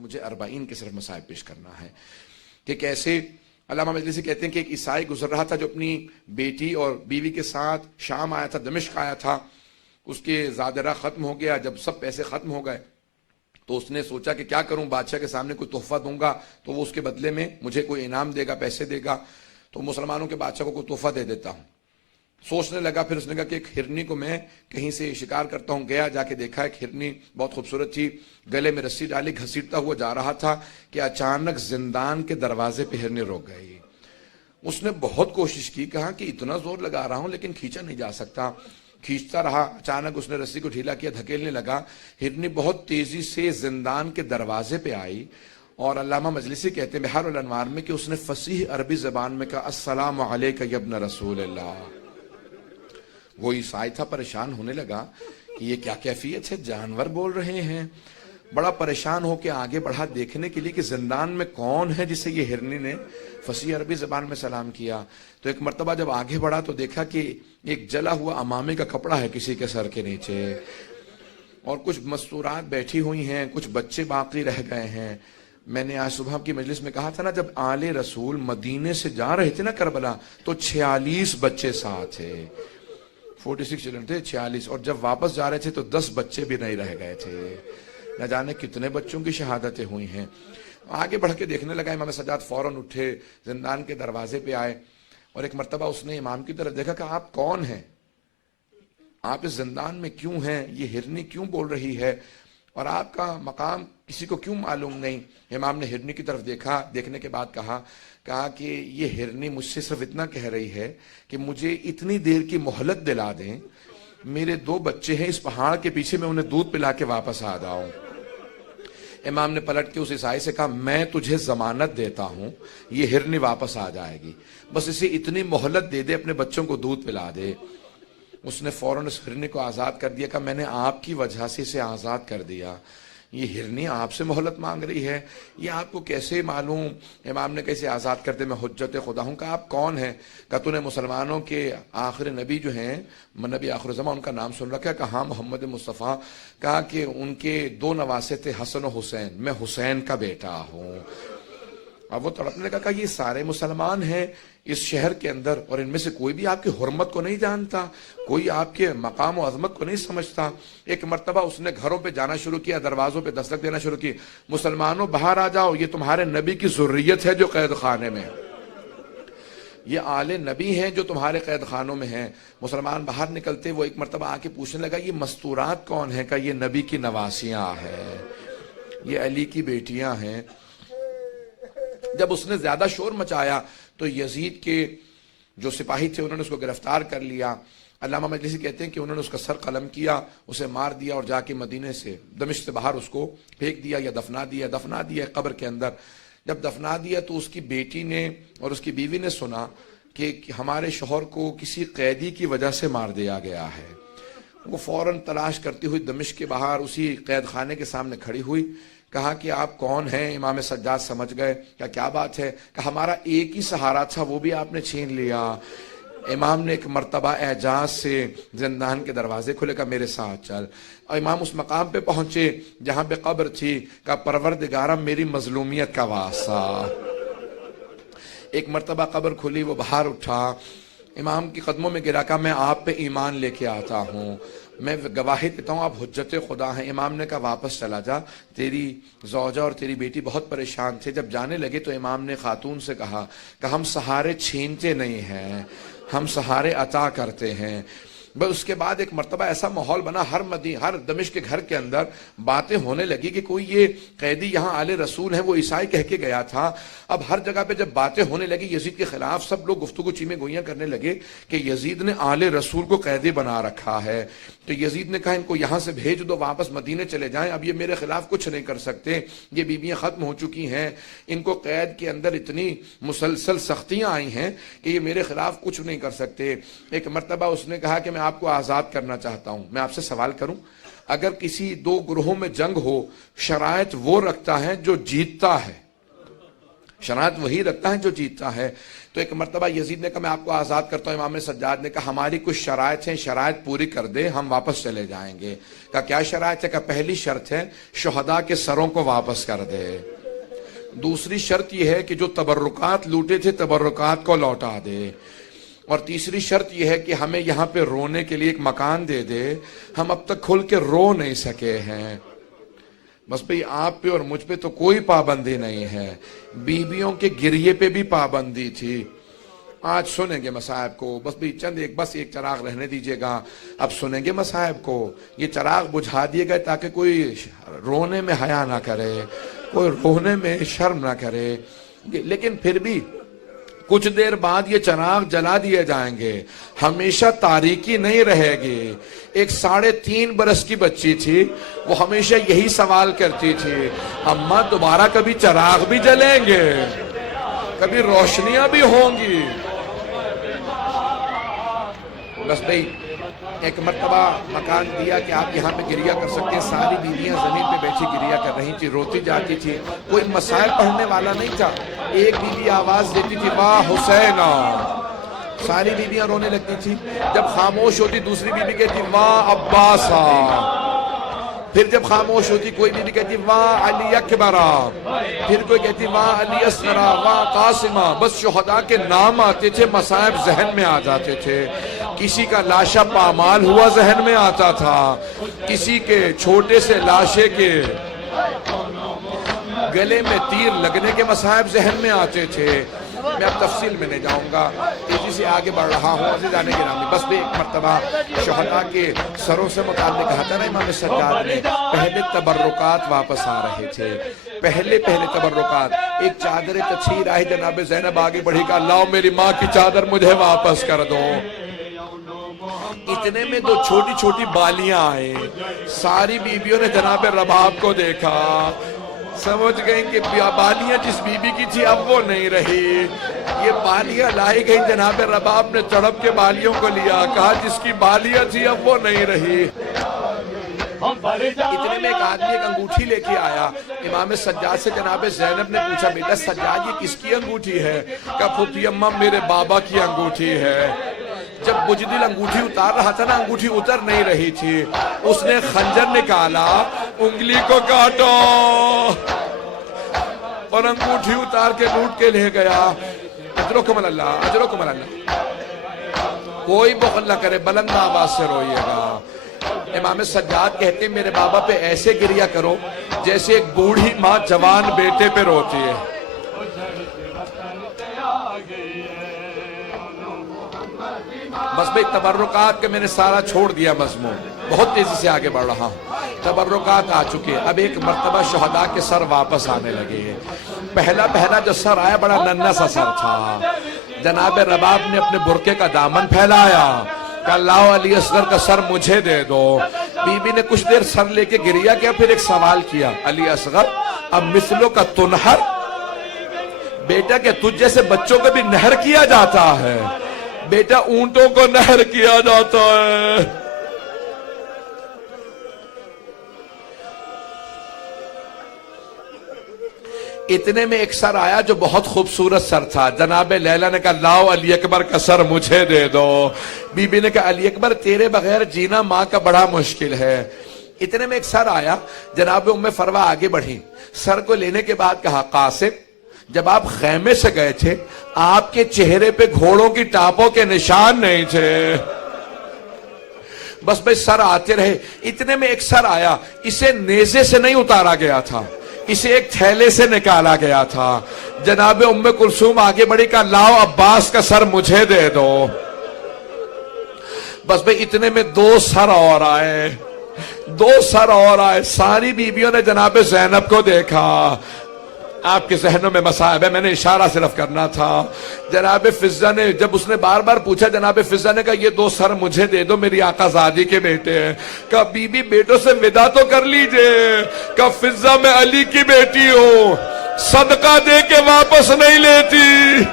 مجھے 40 کے صرف مسائل پیش کرنا ہے کہ کیسے علامہ مجلسی کہتے ہیں کہ ایک عیسائی گزر رہا تھا جو اپنی بیٹی اور بیوی کے ساتھ شام آیا تھا، دمشق آیا تھا، اس کے زادرہ ختم ہو گیا، جب سب پیسے ختم ہو گئے تو اس نے سوچا کہ کیا کروں، بادشاہ کے سامنے کوئی تحفہ دوں گا تو وہ اس کے بدلے میں مجھے کوئی انعام دے گا، پیسے دے گا، تو مسلمانوں کے بادشاہ کو کوئی تحفہ دے دیتا ہوں۔ سوچنے لگا، پھر اس نے کہا کہ ایک ہرنی کو میں کہیں سے شکار کرتا ہوں، گیا، جا کے دیکھا ایک ہرنی بہت خوبصورت تھی، گلے میں رسی ڈالی، گھسیٹتا ہوا جا رہا تھا کہ اچانک زندان کے دروازے پہ ہرنی روک گئی۔ اس نے بہت کوشش کی، کہا کہ اتنا زور لگا رہا ہوں لیکن کھینچا نہیں جا سکتا، کھینچتا رہا، اچانک اس نے رسی کو ڈھیلا کیا، دھکیلنے لگا، ہرنی بہت تیزی سے زندان کے دروازے پہ آئی، اور علامہ مجلسی کہتے ہیں بحار الانوار میں کہ اس نے فصیح عربی زبان میں کہا السلام علیک یا ابن رسول اللہ۔ وہ عیسائی تھا، پریشان ہونے لگا کہ یہ کیا کیفیت ہے، جانور بول رہے ہیں، بڑا پریشان ہو کے آگے بڑھا دیکھنے کے لیے کہ زندان میں کون ہے جسے یہ ہرنی نے فصیح عربی زبان میں سلام کیا۔ تو ایک مرتبہ جب آگے بڑھا تو دیکھا کہ ایک جلا ہوا امامے کا کپڑا ہے کسی کے سر کے نیچے، اور کچھ مستورات بیٹھی ہوئی ہیں، کچھ بچے باقی رہ گئے ہیں۔ میں نے آج صبح کی مجلس میں کہا تھا نا، جب آل رسول مدینے سے جا رہے تھے نا کربلا تو 46 بچے ساتھ تھے، 46 چلڈرن تھے، 46، اور جب واپس جا رہے تھے تو 10 بچے بھی نہیں رہ گئے تھے، نہ جانے کتنے بچوں کی شہادتیں ہوئی ہیں۔ آگے بڑھ کے دیکھنے لگا، امام سجاد فوراً اٹھے، زندان کے دروازے پہ آئے، اور ایک مرتبہ اس نے امام کی طرف دیکھا کہ آپ کون ہیں، آپ اس زندان میں کیوں ہیں، یہ ہرنی کیوں بول رہی ہے، اور آپ کا مقام کسی کو کیوں معلوم نہیں۔ امام نے ہرنی کی طرف دیکھا، دیکھنے کے بعد کہا کہ یہ ہرنی مجھ سے صرف اتنا کہہ رہی ہے کہ مجھے اتنی دیر کی مہلت دلا دیں، میرے 2 بچے ہیں اس پہاڑ کے پیچھے، میں انہیں دودھ پلا کے واپس آ جاؤں۔ امام نے پلٹ کے اس عیسائی سے کہا میں تجھے ضمانت دیتا ہوں یہ ہرنی واپس آ جائے گی، بس اسے اتنی مہلت دے دے، اپنے بچوں کو دودھ پلا دے۔ اس نے فوراً اس ہرنی کو آزاد کر دیا، کہ میں نے آپ کی وجہ سے اسے آزاد کر دیا، یہ ہرنی آپ سے مہلت مانگ رہی ہے، یہ آپ کو کیسے معلوم؟ امام نے کیسے آزاد کر دے، میں حجت خدا ہوں۔ کہا آپ کون ہیں؟ کہا تو نے مسلمانوں کے آخر نبی جو ہیں، نبی آخر زمان، ان کا نام سن رکھا ہے؟ کہا ہاں، محمد مصطفیٰ۔ کہا کہ ان کے 2 نواسے تھے، حسن و حسین، میں حسین کا بیٹا ہوں۔ اب وہ تڑپنے لگا، کہا یہ سارے مسلمان ہیں اس شہر کے اندر، اور ان میں سے کوئی بھی آپ کی حرمت کو نہیں جانتا، کوئی آپ کے مقام و عظمت کو نہیں سمجھتا۔ ایک مرتبہ اس نے گھروں پہ جانا شروع کیا، دروازوں پہ دستک دینا شروع کی، مسلمانوں باہر آ جاؤ، یہ تمہارے نبی کی ذریت ہے جو قید خانے میں، یہ آل نبی ہیں جو تمہارے قید خانوں میں ہیں۔ مسلمان باہر نکلتے، وہ ایک مرتبہ آ کے پوچھنے لگا یہ مستورات کون ہیں؟ کہا یہ نبی کی نواسیاں ہیں، یہ علی کی بیٹیاں ہیں۔ جب اس نے زیادہ شور مچایا تو یزید کے جو سپاہی تھے انہوں نے اس کو گرفتار کر لیا۔ علامہ مجلسی کہتے ہیں کہ انہوں نے اس کا سر قلم کیا، اسے مار دیا، اور جا کے مدینے سے، دمشق سے باہر اس کو پھینک دیا یا دفنا دیا قبر کے اندر۔ جب دفنا دیا تو اس کی بیٹی نے اور اس کی بیوی نے سنا کہ ہمارے شوہر کو کسی قیدی کی وجہ سے مار دیا گیا ہے۔ وہ فوراً تلاش کرتی ہوئی دمشق کے باہر اسی قید خانے کے سامنے کھڑی ہوئی، کہا کہ آپ کون ہیں؟ امام سجاد سمجھ گئے، کیا بات ہے؟ کہ ہمارا ایک ہی سہارا تھا وہ بھی آپ نے چھین لیا۔ امام نے ایک مرتبہ اعجاز سے زندان کے دروازے کھلے، کہا میرے ساتھ چل، اور امام اس مقام پہ پہنچے جہاں پہ قبر تھی، کہا پروردگارہ میری مظلومیت کا واسطہ۔ ایک مرتبہ قبر کھلی، وہ باہر اٹھا، امام کی قدموں میں گرا، کہا میں آپ پہ ایمان لے کے آتا ہوں، میں گواہی دیتا ہوں آپ حجت خدا ہیں۔ امام نے کہا واپس چلا جا، تیری زوجہ اور تیری بیٹی بہت پریشان تھے۔ جب جانے لگے تو امام نے خاتون سے کہا کہ ہم سہارے چھینتے نہیں ہیں، ہم سہارے عطا کرتے ہیں۔ بس اس کے بعد ایک مرتبہ ایسا ماحول بنا، ہر دمشق کے گھر کے اندر باتیں ہونے لگی کہ کوئی یہ قیدی یہاں آل رسول ہیں، وہ عیسائی کہہ کے گیا تھا۔ اب ہر جگہ پہ جب باتیں ہونے لگی یزید کے خلاف، سب لوگ گفتگو چیمیں گوئیاں کرنے لگے کہ یزید نے آل رسول کو قیدی بنا رکھا ہے۔ تو یزید نے کہا ان کو یہاں سے بھیج دو، واپس مدینے چلے جائیں، اب یہ میرے خلاف کچھ نہیں کر سکتے، یہ بیویاں ختم ہو چکی ہیں، ان کو قید کے اندر اتنی مسلسل سختیاں آئی ہیں کہ یہ میرے خلاف کچھ نہیں کر سکتے۔ ایک مرتبہ اس نے کہا کہ میں آپ کو آزاد کرنا چاہتا ہوں، میں آپ سے سوال کروں، اگر کسی 2 گروہوں میں جنگ ہو، شرائط وہ رکھتا ہے جو جیتتا ہے، شرائط وہی رکھتا ہے جو جیتتا ہے. تو ایک مرتبہ یزید نے کہا میں آپ کو آزاد کرتا ہوں. امام سجاد نے کہا ہماری کچھ شرائط ہیں, شرائط پوری کر دے ہم واپس چلے جائیں گے. کہا کیا شرائط ہے؟ کہا پہلی شرط ہے شہداء کے سروں کو واپس کر دے. دوسری شرط یہ ہے کہ جو تبرکات لوٹے تھے تبرکات کو لوٹا دے. اور تیسری شرط یہ ہے کہ ہمیں یہاں پہ رونے کے لیے ایک مکان دے دے, ہم اب تک کھل کے رو نہیں سکے ہیں. بس بھئی آپ پہ اور مجھ پہ تو کوئی پابندی نہیں ہے, بیویوں کے گریے پہ بھی پابندی تھی. آج سنیں گے مصائب کو, بس بھئی چند ایک چراغ رہنے دیجئے گا. اب سنیں گے مصائب کو, یہ چراغ بجھا دیے گئے تاکہ کوئی رونے میں حیا نہ کرے, کوئی رونے میں شرم نہ کرے. لیکن پھر بھی کچھ دیر بعد یہ چراغ جلا دیے جائیں گے, ہمیشہ تاریکی نہیں رہے گی. ایک 3.5 برس کی بچی تھی, وہ ہمیشہ یہی سوال کرتی تھی, اماں دوبارہ کبھی چراغ بھی جلیں گے, کبھی روشنیاں بھی ہوں گی. بس بھئی ایک مرتبہ مکان دیا کہ آپ یہاں پہ گریہ کر سکتے ہیں. ساری بیویاں زمین پہ بیٹھی گریہ کر رہی تھی, روتی جاتی تھی. کوئی مسائل پڑھنے والا نہیں تھا. ایک بیوی آواز دیتی تھی واہ حسینہ, ساری بیویاں رونے لگتی تھی. جب خاموش ہوتی دوسری بیوی کہتی واہ عباسہ. پھر جب خاموش ہوتی کوئی بیوی کہتی واہ علی اکبرہ, پھر کوئی کہتی واہ علی اصغرہ, واہ قاسمہ. بس شہداء کے نام آتے تھے, مصائب ذہن میں آ جاتے تھے. کسی کا لاشا پامال ہوا ذہن میں آتا تھا, کسی کے چھوٹے سے لاشے کے گلے میں تیر لگنے کے مصائب ذہن میں آتے تھے. میں اب تفصیل میں نہیں جاؤں گا, تیزی سے آگے بڑھ رہا ہوں عزیزان گرامی. بس بھی ایک مرتبہ شہداء کے سروں سے متعلق کہا تھا نا امام سجاد نے, پہلے تبرکات واپس آ رہے تھے, پہلے تبرکات. ایک چادر تطہیر آئی, جناب زینب آگے بڑھی کہا لاؤ میری ماں کی چادر مجھے واپس کر دو. اتنے میں 2 چھوٹی چھوٹی بالیاں آئیں. ساری بیویوں نے جناب رباب کو دیکھا, سمجھ گئیں کہ بالیاں جس بی بی کی تھی اب وہ نہیں رہی. یہ بالیاں لائی گئی, جناب رباب نے تڑپ کے بالیوں کو لیا, کہا جس کی بالیاں تھی اب وہ نہیں رہی. اتنے میں ایک آدمی ایک انگوٹھی لے کے آیا. امام سجاد سے جناب زینب نے پوچھا بیٹا سجاد یہ کس کی انگوٹھی ہے؟ کہا پھوپھی اماں میرے بابا کی انگوٹھی ہے. جب بجدل انگوٹھی اتار رہا تھا نا, انگوٹھی اتر نہیں رہی تھی. اس نے خنجر نکالا, انگلی کو کاٹو, اور انگوٹھی اتار کے لوٹ کے لے گیا. اجرکم اللہ, اجرکم اللہ. کوئی بخل نہ کرے, بلند آواز سے روئیے گا. امام سجاد کہتے ہیں میرے بابا پہ ایسے گریہ کرو جیسے ایک بوڑھی ماں جوان بیٹے پہ روتی ہے. بس بھئی تبرکات کے میں نے سارا چھوڑ دیا مضمون, بہت تیزی سے آگے بڑھ رہا ہوں. تبرکات آ چکے, اب ایک مرتبہ شہداء کے سر واپس آنے لگے. پہلا جو سر آیا بڑا ننھا سا سر تھا. جناب رباب نے اپنے برقعے کا دامن پھیلایا, کہا لاؤ علی اصغر کا سر مجھے دے دو. بی بی نے کچھ دیر سر لے کے گریہ کیا, پھر ایک سوال کیا, علی اصغر اب مثلوں کا تنہر, بیٹا کہ تجھ جیسے بچوں کو بھی نہر کیا جاتا ہے؟ بیٹا اونٹوں کو نہر کیا جاتا ہے. اتنے میں ایک سر آیا جو بہت خوبصورت سر تھا. جناب لیلا نے کہا لاؤ علی اکبر کا سر مجھے دے دو. بی بی نے کہا علی اکبر تیرے بغیر جینا ماں کا بڑا مشکل ہے. اتنے میں ایک سر آیا, جناب ام فروہ آگے بڑھی, سر کو لینے کے بعد کہا قاسم جب آپ خیمے سے گئے تھے آپ کے چہرے پہ گھوڑوں کی ٹاپوں کے نشان نہیں تھے. بس بھئی سر آتے رہے. اتنے میں ایک سر آیا, اسے نیزے سے نہیں اتارا گیا تھا, اسے ایک تھیلے سے نکالا گیا تھا. جناب ام کلثوم آگے بڑھی, کہا لاؤ عباس کا سر مجھے دے دو. بس بھئی اتنے میں 2 سر اور آئے, 2 سر اور آئے. ساری بیویوں نے جناب زینب کو دیکھا. آپ کے ذہنوں میں مصائب ہے, میں نے اشارہ صرف کرنا تھا. جناب فضہ نے, جب اس نے بار بار پوچھا, جناب فضہ نے کہا یہ 2 سر مجھے دے دو, میری آقا زادی کے بیٹے ہیں. کہا بی بی بیٹوں سے ودا تو کر لیجئے. کہا فضہ میں علی کی بیٹی ہوں, صدقہ دے کے واپس نہیں لیتی.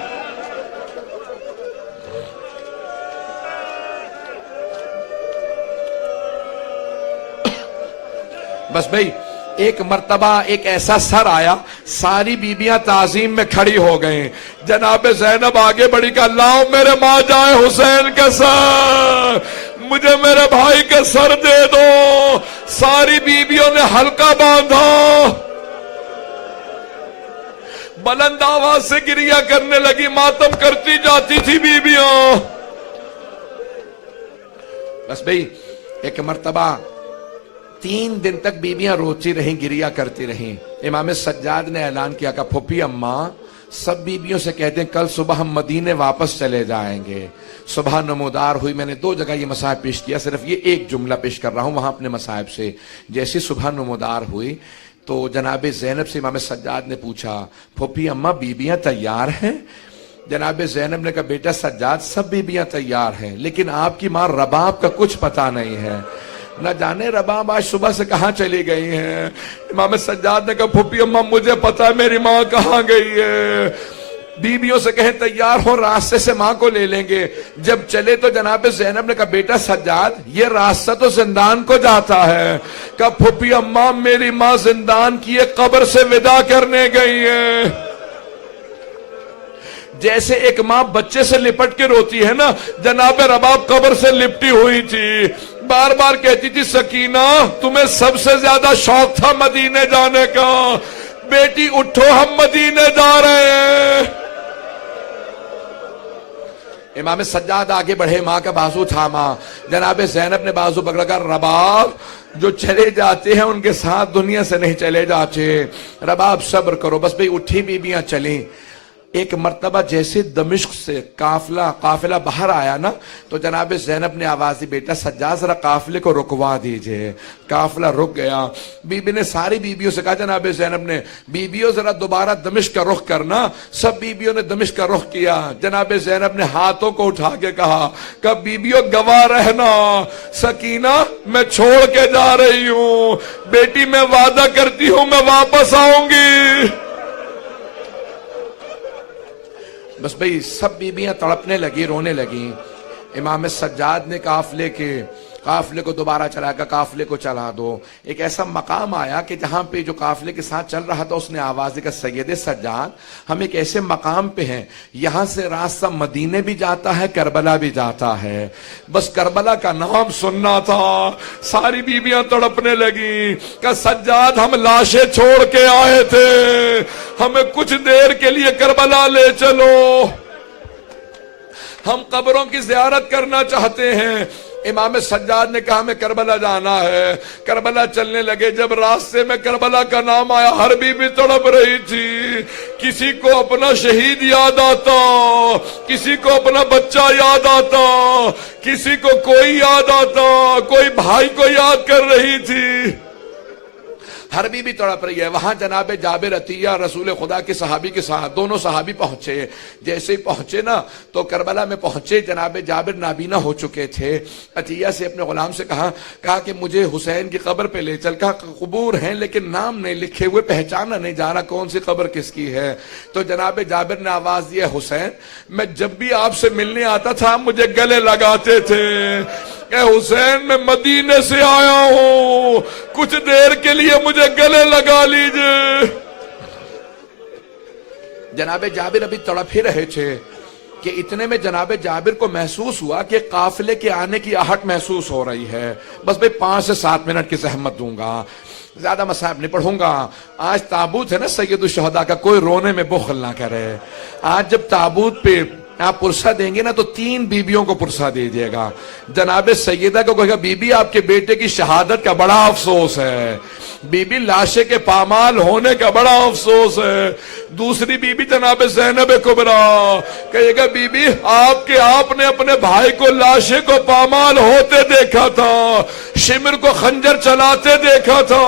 بس بھئی ایک مرتبہ ایک ایسا سر آیا، ساری بیبیاں تعظیم میں کھڑی ہو گئیں، جناب زینب آگے بڑھی کہ اللہ میرے ماں جائے حسین کے سر، مجھے میرے بھائی کے سر دے دو۔ ساری بیبیوں نے حلقہ باندھا، بلند آواز سے گریہ کرنے لگی، ماتم کرتی جاتی تھی بیبیاں۔ بس بھئی ایک مرتبہ 3 دن تک بیبیاں روتی رہیں، گریہ کرتی رہیں۔ امام سجاد نے اعلان کیا کہ پھوپھی اماں سب بیبیوں سے کہتے ہیں کل صبح ہم مدینے واپس چلے جائیں گے۔ صبح نمودار ہوئی، میں نے 2 جگہ یہ مصاحب پیش کیا، صرف یہ ایک جملہ پیش کر رہا ہوں وہاں اپنے مصاحب سے۔ جیسی صبح نمودار ہوئی تو جناب زینب سے امام سجاد نے پوچھا پھوپھی اماں بیبیاں تیار ہیں؟ جناب زینب نے کہا بیٹا سجاد سب بیبیاں تیار ہیں، لیکن آپ کی ماں رباب کا کچھ پتہ نہیں ہے، نہ جانے رباب آج صبح سے کہاں چلی گئی ہیں۔ امام سجاد نے کہا پھوپھی اماں مجھے پتہ ہے میری ماں کہاں گئی ہے، بیبیوں سے کہیں تیار ہو، راستے سے ماں کو لے لیں گے۔ جب چلے تو جناب زینب نے کہا بیٹا سجاد یہ راستہ تو زندان کو جاتا ہے۔ کہا پھوپھی اماں میری ماں زندان کی ایک قبر سے وداع کرنے گئی ہے۔ جیسے ایک ماں بچے سے لپٹ کے روتی ہے نا، جناب رباب قبر سے لپٹی ہوئی تھی، بار بار کہتی تھی سکینہ تمہیں سب سے زیادہ شوق تھا مدینے جانے کا، بیٹی اٹھو ہم مدینے جا رہے ہیں۔ امام سجاد آگے بڑھے، ماں کا بازو تھاما، جناب زینب نے بازو پکڑا کر رباب جو چلے جاتے ہیں ان کے ساتھ دنیا سے نہیں چلے جاتے، رباب صبر کرو۔ بس بھئی اٹھی بیبیاں چلیں۔ ایک مرتبہ جیسے دمشق سے قافلہ باہر آیا نا تو جناب زینب نے آواز دی بیٹا سجاد ذرا قافلے کو رکوا دیجئے۔ قافلہ رک گیا، بی بی نے ساری بیبیوں سے کہا جناب زینب نے بیبیوں ذرا دوبارہ دمشق کا رخ کرنا۔ سب بیبیوں نے دمشق کا رخ کیا۔ جناب زینب نے ہاتھوں کو اٹھا کے کہا کہ بیبیوں گواہ رہنا، سکینہ میں چھوڑ کے جا رہی ہوں، بیٹی میں وعدہ کرتی ہوں میں واپس آؤں گی۔ بس بھئی سب بیبیاں تڑپنے لگی، رونے لگی۔ امام سجاد نے قافلے کو دوبارہ چلا کر قافلے کو چلا دو۔ ایک ایسا مقام آیا کہ جہاں پہ جو قافلے کے ساتھ چل رہا تھا اس نے آواز دی کہ سید سجاد ہم ایک ایسے مقام پہ ہیں یہاں سے راستہ مدینے بھی جاتا ہے کربلا بھی جاتا ہے، بس کربلا کا نام سننا تھا۔ ساری بیبیاں تڑپنے لگی کہ سجاد ہم لاشیں چھوڑ کے آئے تھے، ہمیں کچھ دیر کے لیے کربلا لے چلو، ہم قبروں کی زیارت کرنا چاہتے ہیں۔ امام سجاد نے کہا ہمیں کربلا جانا ہے۔ کربلا چلنے لگے، جب راستے میں کربلا کا نام آیا ہر بیوی تڑپ رہی تھی، کسی کو اپنا شہید یاد آتا، کسی کو اپنا بچہ یاد آتا، کسی کو کوئی یاد آتا، کوئی بھائی کو یاد کر رہی تھی، ہر بیوی تڑپ رہی ہے۔ وہاں جناب جابر عطیہ رسول خدا کے صحابی کے ساتھ دونوں صحابی پہنچے۔ جیسے ہی پہنچے نا تو کربلا میں پہنچے، جناب جابر نابینا ہو چکے تھے۔ عطیہ سے اپنے غلام سے کہا کہ مجھے حسین کی قبر پہ لے چل۔ کہا قبور ہیں لیکن نام نہیں لکھے ہوئے، پہچانا نہیں جا رہا کون سی قبر کس کی ہے۔ تو جناب جابر نے آواز دی حسین میں جب بھی آپ سے ملنے آتا تھا مجھے گلے لگاتے تھے، کہ حسین میں مدینے سے آیا ہوں، کچھ دیر کے لیے مجھے گلے لگا لیجئے۔ جناب جابر ابھی تڑپ ہی رہے تھے کہ اتنے میں جناب جابر کو محسوس ہوا کہ قافلے کے آنے کی آہٹ محسوس ہو رہی ہے۔ بس بھئی 5 سے 7 منٹ کی زحمت دوں گا، زیادہ مصاحب نہیں پڑھوں گا۔ آج تابوت ہے نا سید الشہداء کا، کوئی رونے میں بخل نہ کرے۔ آج جب تابوت پہ آپ پرسہ دیں گے نا تو 3 بیبیوں کو پرسہ دیجئے گا۔ جناب سیدہ کو کہے گا بی بی آپ کے بیٹے کی شہادت کا بڑا افسوس ہے، بی بی لاشے کے پامال ہونے کا بڑا افسوس ہے۔ دوسری بی بی جناب زینب کبریٰ کہے گا بی بی آپ نے اپنے بھائی کو لاشے کو پامال ہوتے دیکھا تھا، شمر کو خنجر چلاتے دیکھا تھا۔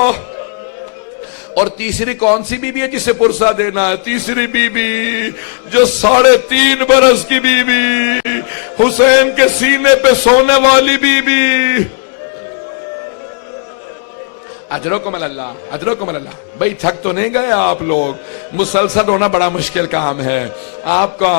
اور تیسری کون سی بی بی ہے جسے پرسہ دینا ہے؟ تیسری بی بی جو 3.5 برس کی بی بی، حسین کے سینے پہ سونے والی بی بی۔ اجرکم اللہ، اجرکم اللہ۔ بھئی تھک تو نہیں گئے آپ لوگ؟ مسلسل ہونا بڑا مشکل کام ہے۔ آپ کا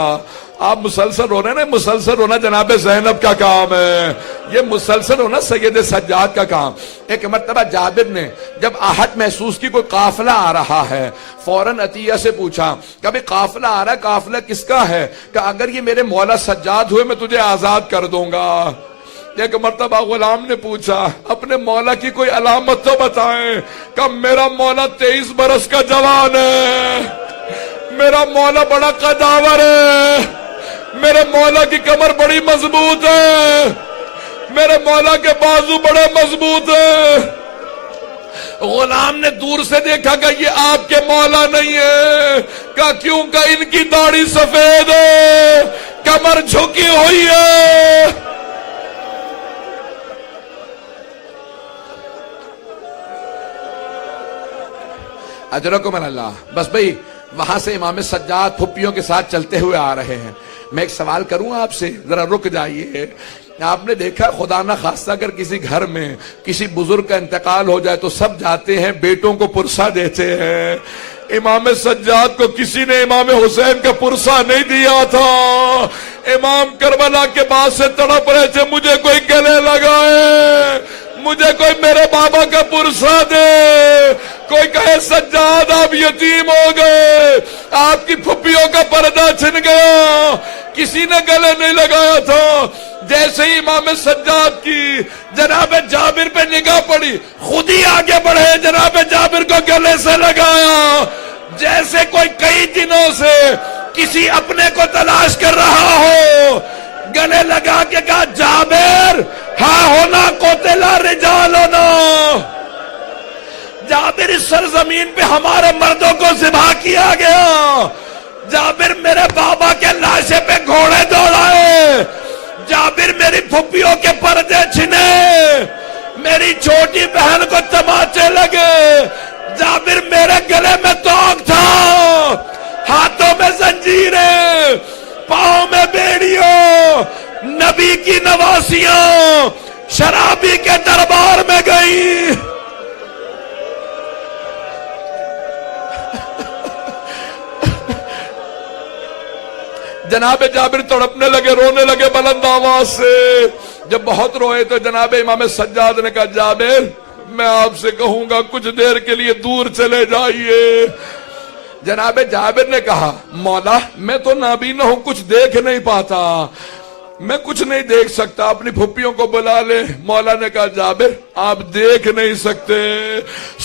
آپ مسلسل رو رہے ہیں نا، مسلسل رونا جناب زینب کا کام ہے، یہ مسلسل رونا سید سجاد کا کام۔ ایک مرتبہ جابر نے جب آہٹ محسوس کی کوئی قافلہ آ رہا ہے، فوراً عطیہ سے پوچھا کہ ابھی قافلہ آ رہا ہے، قافلہ کس کا ہے؟ کہ اگر یہ میرے مولا سجاد ہوئے میں تجھے آزاد کر دوں گا۔ ایک مرتبہ غلام نے پوچھا اپنے مولا کی کوئی علامت تو بتائیں، کہ میرا مولا 23 برس کا جوان ہے، میرا مولا بڑا قداور ہے، میرے مولا کی کمر بڑی مضبوط ہے، میرے مولا کے بازو بڑے مضبوط ہیں۔ غلام نے دور سے دیکھا کہ یہ آپ کے مولا نہیں ہے، کہ کیوں کہ ان کی داڑھی سفید ہے، کمر جھکی ہوئی ہے۔ اجرکم اللہ۔ بس بھئی وہاں سے امام سجاد پھپھیوں کے ساتھ چلتے ہوئے آ رہے ہیں۔ میں ایک سوال کروں آپ سے، ذرا رک جائیے۔ آپ نے دیکھا خدا نہ خواستہ اگر کسی گھر میں کسی بزرگ کا انتقال ہو جائے تو سب جاتے ہیں بیٹوں کو پرسہ دیتے ہیں۔ امام سجاد کو کسی نے امام حسین کا پرسہ نہیں دیا تھا۔ امام کربلا کے بعد سے تڑپ رہے تھے، مجھے کوئی گلے لگائے، مجھے کوئی میرے بابا کا پرسہ دے، کوئی کہے سجاد آپ یتیم ہو گئے، آپ کی پھپھیوں کا پردہ چھن گیا، کسی نے گلے نہیں لگایا تھا۔ جیسے ہی امام سجاد کی جناب جابر پہ نگاہ پڑی، خود ہی آگے بڑھے، جناب جابر کو گلے سے لگایا، جیسے کوئی کئی دنوں سے کسی اپنے کو تلاش کر رہا ہو۔ گلے لگا کے کہا جابر ہاں ہونا قتلا رجالنا، جابر اس سرزمین پہ ہمارے مردوں کو ذبح کیا گیا، جابر میرے بابا کے لاشے پہ گھوڑے دوڑائے، جابر میری پھپھیوں کے پردے چھنے، میری چھوٹی بہن کو تماچے لگے، جابر میرے گلے میں توق تھا، ہاتھوں میں زنجیریں، پاؤں میں بیڑیوں، نبی کی نواسیاں شرابی کے دربار میں گئی۔ جناب جابر تڑپنے لگے، رونے لگے بلند آواز سے۔ جب بہت روئے تو جناب امام سجاد نے کہا جابر میں آپ سے کہوں گا کچھ دیر کے لیے دور چلے جائیے۔ جناب جابر نے کہا مولا میں تو نابینا ہوں، کچھ دیکھ نہیں پاتا، میں کچھ نہیں دیکھ سکتا، اپنی پھپھیوں کو بلا لے۔ مولا نے کہا جابر آپ دیکھ نہیں سکتے،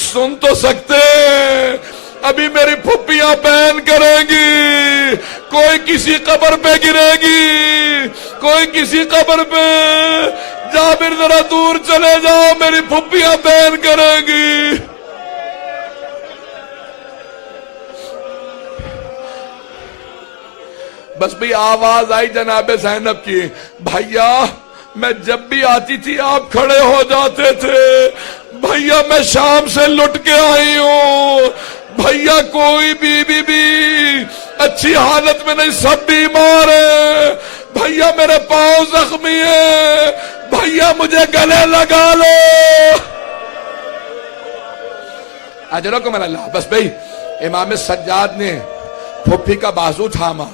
سن تو سکتے، ابھی میری پھپھیاں بیان کریں گی، کوئی کسی قبر پہ گرے گی، کوئی کسی قبر پہ، جابر ذرا دور چلے جاؤ، میری پھپھیاں بیان کریں گی۔ بس بھی آواز آئی جناب زینب کی، بھائیا میں جب بھی آتی تھی آپ کھڑے ہو جاتے تھے، بھائیا میں شام سے لٹ کے آئی ہوں، بھائیا کوئی بھی اچھی حالت میں نہیں، سب بیمار ہیں، بھائیا میرے پاؤں زخمی ہیں، بھائیا مجھے گلے لگا لو۔ اجرکم اللہ۔ بس بھئی امام سجاد نے پھپھی کا بازو تھاما۔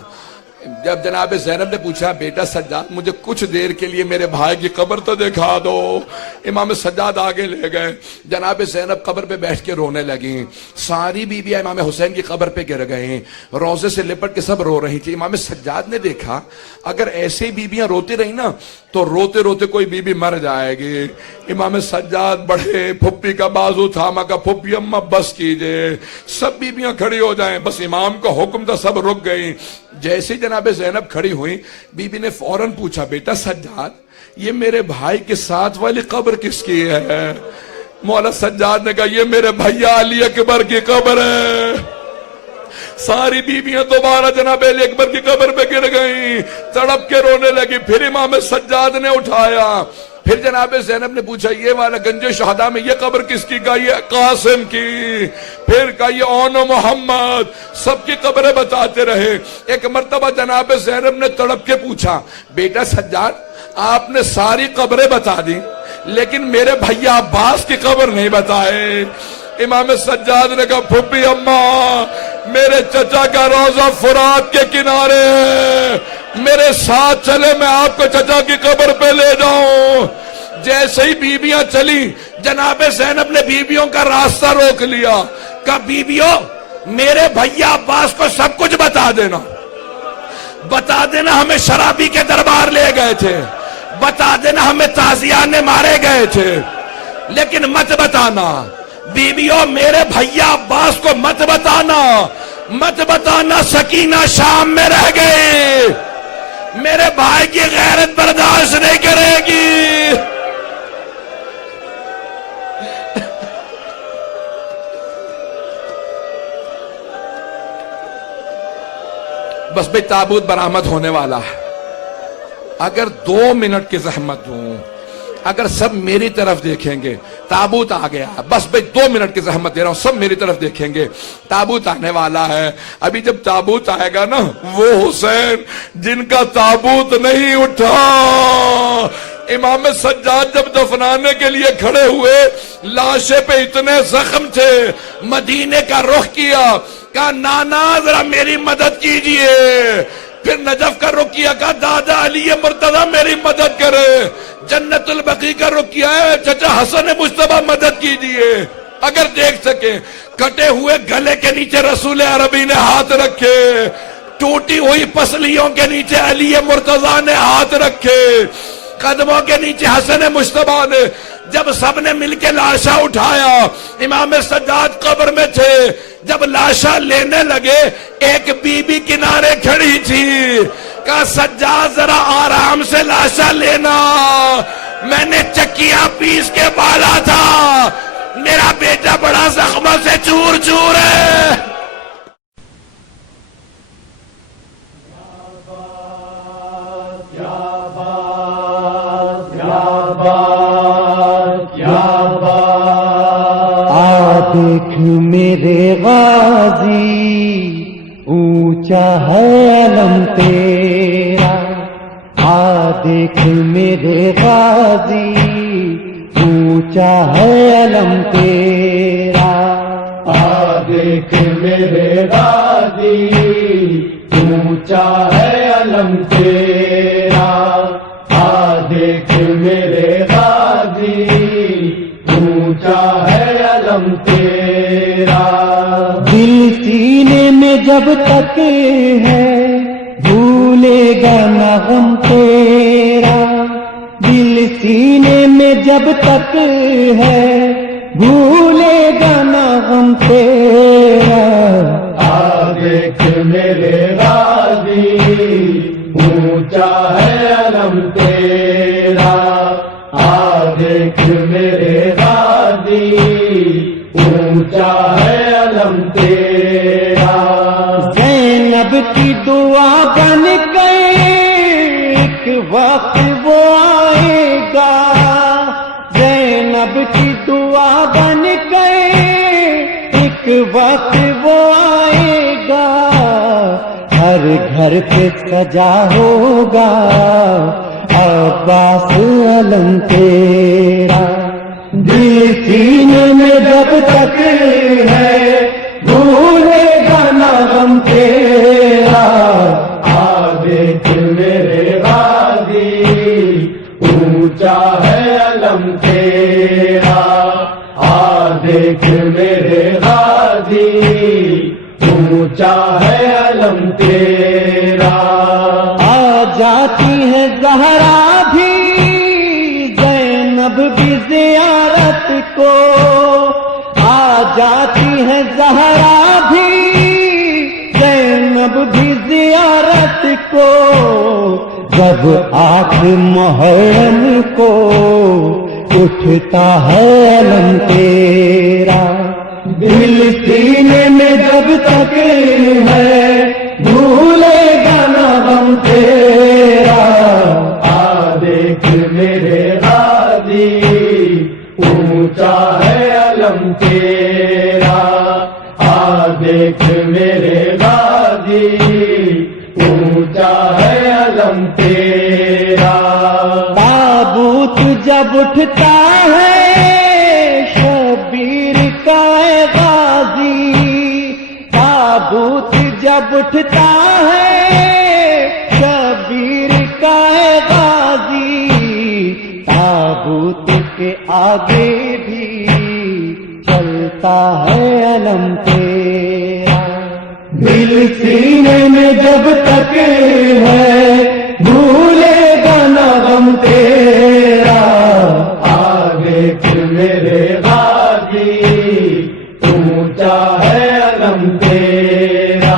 جب جناب زینب نے پوچھا بیٹا سجاد مجھے کچھ دیر کے لیے میرے بھائی کی قبر تو دکھا دو، امام سجاد آگے لے گئے، جناب زینب قبر پہ بیٹھ کے رونے لگیں، ساری بیویاں امام حسین کی قبر پہ گر گئیں، روزے سے لپٹ کے سب رو رہی تھی۔ امام سجاد نے دیکھا اگر ایسے بیویاں روتی رہی نا تو روتے روتے کوئی بیوی مر جائے گی۔ امام سجاد بڑھے، پھپھی کا بازو تھاما، کا پھپھی اماں بس کیجئے، سب بیویاں کھڑی ہو جائیں، بس امام کا حکم تھا، سب رک گئیں۔ جیسے جناب زینب کھڑی ہوئی، بی بی نے فوراً پوچھا بیٹا سجاد یہ میرے بھائی کے ساتھ والی قبر کس کی ہے؟ مولا سجاد نے کہا یہ میرے بھیا علی اکبر کی قبر ہے۔ ساری بیویاں دوبارہ جناب علی اکبر کی قبر پہ گر گئیں، تڑپ کے رونے لگی۔ پھر امام سجاد نے اٹھایا، پھر جناب زینب نے پوچھا یہ والا گنج شہداء میں یہ قبر کس کی؟ کہا یہ قاسم کی، پھر کہا یہ اون و محمد، سب کی قبریں بتاتے رہے۔ ایک مرتبہ جناب زینب نے تڑپ کے پوچھا بیٹا سجاد آپ نے ساری قبریں بتا دی لیکن میرے بھیا عباس کی قبر نہیں بتائے۔ امام سجاد نے کہا پھپھی اماں میرے چچا کا روزہ فرات کے کنارے ہے، میرے ساتھ چلے میں آپ کو چچا کی قبر پہ لے جاؤں. جیسے ہی بیویاں چلی جناب زینب نے بیویوں کا راستہ روک لیا. کہا بیویوں میرے بھیا عباس کو سب کچھ بتا دینا, بتا دینا ہمیں شرابی کے دربار لے گئے تھے, بتا دینا ہمیں تازیانے مارے گئے تھے, لیکن مت بتانا بیویوں میرے بھیا عباس کو مت بتانا, مت بتانا سکینہ شام میں رہ گئی, میرے بھائی کی غیرت برداشت نہیں کرے گی. بس بھئی تابوت برآمد ہونے والا ہے. اگر 2 منٹ کی زحمت دوں, اگر سب میری طرف دیکھیں گے, تابوت آ گیا, بس بھئی 2 منٹ کی زحمت دے رہا ہوں, سب میری طرف دیکھیں گے, تابوت آنے والا ہے. ابھی جب تابوت آئے گا نا, وہ حسین جن کا تابوت نہیں اٹھا, امام سجاد جب دفنانے کے لیے کھڑے ہوئے, لاشے پہ اتنے زخم تھے, مدینے کا رخ کیا, کہا نانا ذرا میری مدد کیجئے. پھر نجف کا رخ کیا, کہا دادا علی مرتضی میری مدد کرے. جنت البقیع کا رخ کیا ہے, چچا حسن مجتبی مدد کیجئے. اگر دیکھ سکے کٹے ہوئے گلے کے نیچے رسول عربی نے ہاتھ رکھے, ٹوٹی ہوئی پسلیوں کے نیچے علی مرتضی نے ہاتھ رکھے, قدموں کے نیچے حسن مجتبی نے. جب سب نے مل کے لاشا اٹھایا, امام سجاد قبر میں تھے, جب لاشا لینے لگے ایک بی بی کنارے کھڑی تھی, کہا سجاد ذرا آرام سے لاشا لینا, میں نے چکیاں پیس کے بالا تھا, میرا بیٹا بڑا زخموں سے چور چور ہے. دیکھ میرے غازی اونچا ہے علم تیرا, دیکھ میرے غازی اونچا ہے علم تیرا, دیکھ میرے غازی اونچا ہے علم تیرا, دیکھ میرے غازی اونچا ہے علم تیرا. دل سینے میں جب تک ہے بھولے گا نہ غم تیرا, دل سینے میں جب تک ہے بھولے گا نہ غم تیرا. دیکھ میرے غازی اونچا ہے علم تیرا, دیکھ میرے غازی اونچا ہے علم تیرا. زینب کی دعا بن گئی ایک وقت وہ آئے گا, زینب کی دعا بن گئی ایک وقت وہ آئے گا, ہر گھر پہ سجا ہوگا عباس علم تیرا. دل سینے میں جب تک ہے بھولے گا نہ غم تیرا, دیکھ میرے غازی اونچا ہے علم تیرا, دیکھ میرے غازی اونچا ہے علم تیرا. جاتی ہے زہرا بھی زینب بھی زیارت کو, جاتی ہے زہرا بھی زینب بھی زیارت کو, جب آٹھ محرم کو اٹھتا ہے علم تیرا. دل سینے میں جب تک ہے بھولے گا نہ غم تیرا, دیکھ میرے غازی اونچا ہے علم تیرا, دیکھ میرے غازی اونچا ہے علم تیرا. تابوت جب اٹھتا ہے شبیر کا غازی, تابوت جب اٹھتا ہے شبیر غازی تابوت کے آگے بھی چلتا ہے علم تیرا دل سینے میں جب تک ہے بھولے گا نہ غم تیرا آگے پھر میرے غازی اونچا ہے علم تیرا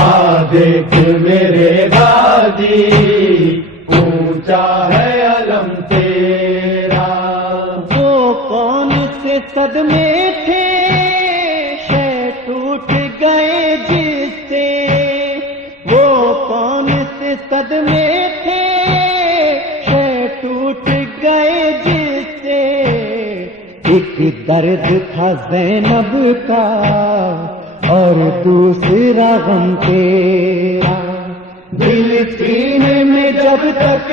آگے پھر میرے غازی اونچا ہے علم تیرا وہ کون سے صدمے تھے شے ٹوٹ گئے جس سے وہ کون سے صدمے تھے شے ٹوٹ گئے جس سے ایک درد تھا زینب کا اور دوسرا غم تیرا دل سینے میں جب تک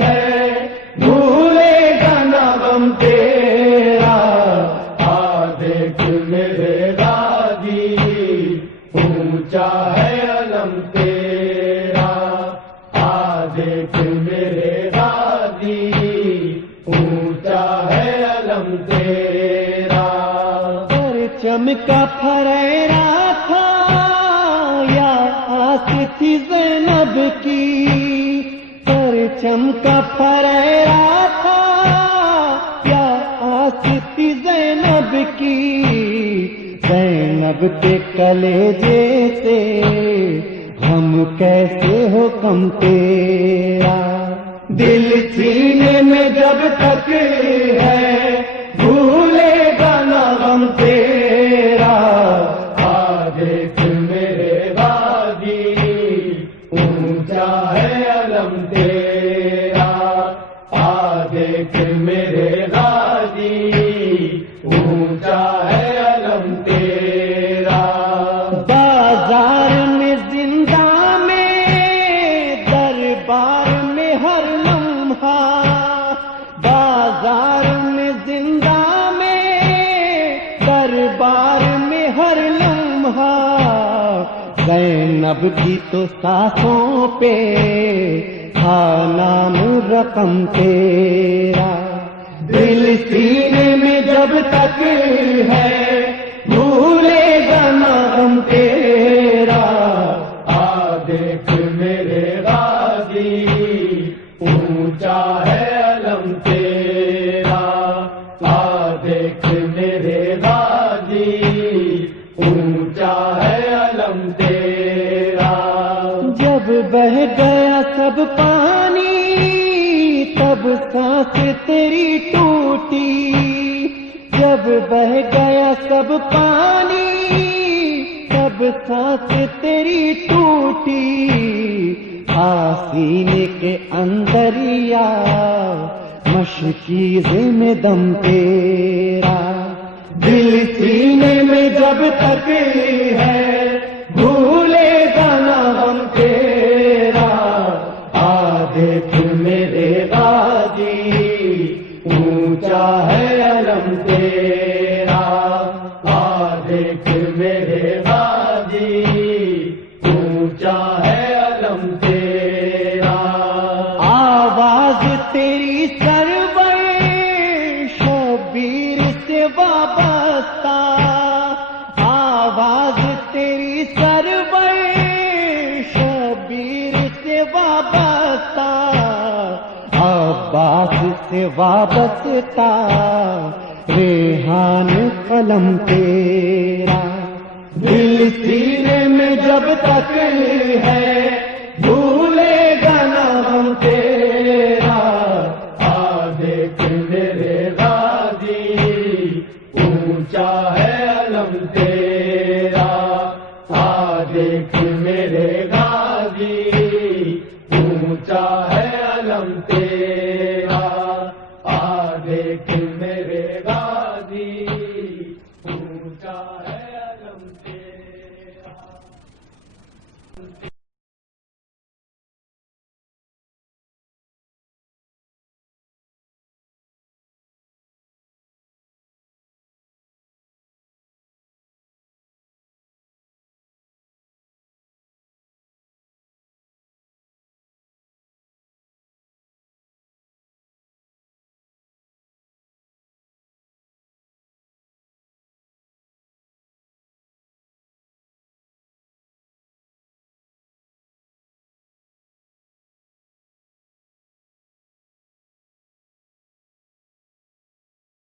ہے بھولے گا نہ غم تیرا دیکھ میرے غازی اونچا ہے علم تیرا دیکھ میرے غازی اونچا ہے علم تیرا پرچم کا پھریرا تھا یا آس تھی زینب کی پرچم کا پھریرا تھا یا آس تھی زینب کی زینب کے کلیجے سے ہم کیسے ہو کم تیرا دل سینے میں جب تک ہے بھولے گا نہ غم تیرا دیکھ میرے غازی اونچا ہے علم تیرا دیکھ میرے غازی اونچا ہے علم تیرا بازار میں زندہ میں دربار میں ہر لمحہ بازار میں زندہ میں دربار میں ہر لمحہ زینب کی تو سانسوں پہ تھا نام رقم تیرا دل سینے میں جب تک ہے بھولے گا نہ غم تیرا دیکھ میرے غازی اونچا ہے علم تیرا دیکھ میرے غازی اونچا ہے علم تیرا جب بہ گیا سب پانی تب سانس تیری ٹوٹی جب بہ گیا سب پانی تب سانس تیری ٹوٹی سینے کے اندر یا مشکیزے میں دم تیرا دل سینے میں جب تک ہے بھولے گا نہ غم تیرا دیکھ میرے غازی اونچا ہے علم تیرا دیکھ میرے غازی اونچا ہے علم تیرا آواز تیری سرور شبیر سے وابستہ آواز تیری سرور شبیر سے وابستہ عباس سے وابستہ ریحان قلم تیرا دل سینے میں جب تک ہے بھولے گا نہ غم تیرا دیکھ میرے غازی اونچا ہے علم تیرا دیکھ میرے غازی اونچا ہے علم تیرا دیکھ میرے غازی اونچا ہے علم تیرا